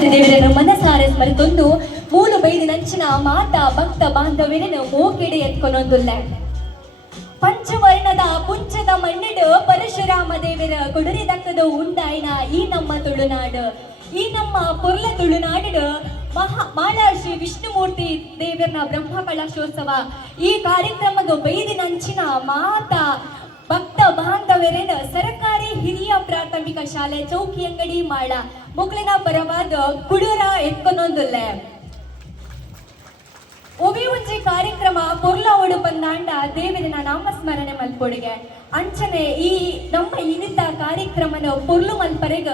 ದೇವರನ್ನು ಮನಸಾರೆ ಸ್ಮರಿತೊಂದು ಮೂಲು ಬೈದಿನಂಚಿನ ಮಾತಾ ಭಕ್ತ ಬಾಂಧವ್ಯರನ್ನು ಮೂಕೆಡೆ ಎತ್ಕೊನೊಂದುಲ್ಲ. ಪಂಚವರ್ಣದ ಪುಂಚದ ಮಣ್ಣಿಡು ಪರಶುರಾಮ ದೇವರ ಕೊಡುರಿ ದಕ್ಕದ ಉಂಡಾಯ್ನ ಈ ನಮ್ಮ ತುಳುನಾಡು. ಈ ನಮ್ಮ ಪೊರ್ಲ ತುಳುನಾಡು ಮಾಳ ಶ್ರೀ ವಿಷ್ಣುಮೂರ್ತಿ ದೇವರನ ಬ್ರಹ್ಮ ಕಳಶೋತ್ಸವ ಈ ಕಾರ್ಯಕ್ರಮದ ಬೈದಿನಂಚಿನ ಮಾತಾ ಭಕ್ತ ಬಾಂಧವರೇನ ಸರ್ಕಾರಿ ಹಿರಿಯ ಪ್ರಾಥಮಿಕ ಶಾಲೆ ಚೌಕಿ ಅಂಗಡಿ ಮಾಳ ಮುಕ್ಳಿನ ಪರವಾದ ಕುಡೂರ ಎತ್ಕೊನೊಂದುಲ್ಲ. ಒಬಿ ಒಂಜಿ ಕಾರ್ಯಕ್ರಮ ಪೊರ್ಲ ಓಡು ಬಂದಾಂಡ ದೇವರಿನ ನಾಮಸ್ಮರಣೆ ಮಲ್ಪೊಡಿಗೆ ಅಂಚನೆ ಈ ನಮ್ಮ ಇನಿತ ಕಾರ್ಯಕ್ರಮನ ಪೊರ್ಲು ಮಲ್ಪರೆಗ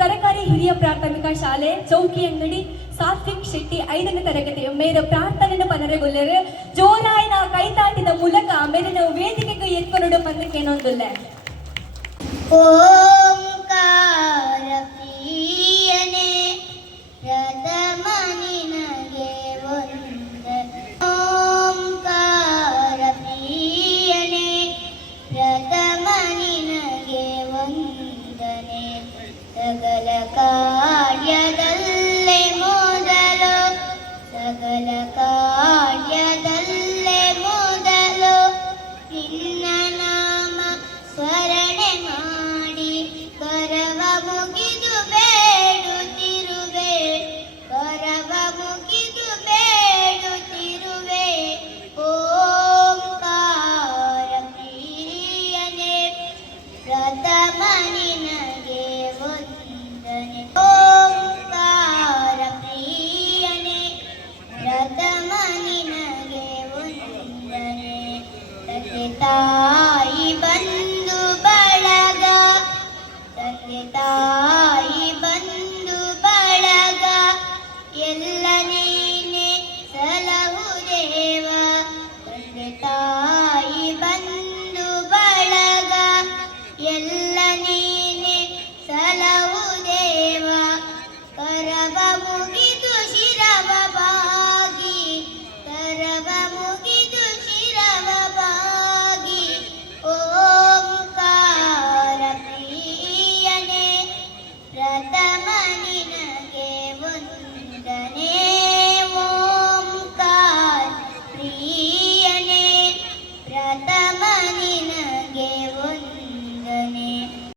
ಸರ್ಕಾರಿ ಹಿರಿಯ ಪ್ರಾಥಮಿಕ ಶಾಲೆ ಚೌಕಿ ಅಂಗಡಿ ಸಾತ್ವಿಕ್ ಶೆಟ್ಟಿ 5ನೇ ತರಗತಿ ಮೇರ ಪ್ರಾರ್ಥನೆ ಪನರೆಗೊಲ್ಲರು ಜೋರಾಯಿನ ಕೈತಾಟಿದ ಮೂಲಕ ಮೇರಿನ ವೇದಿಕೆಗೆ ಎತ್ಕೊಂಡು ಬಂದಕ್ಕೇನೊಂದುಲ್ಲ.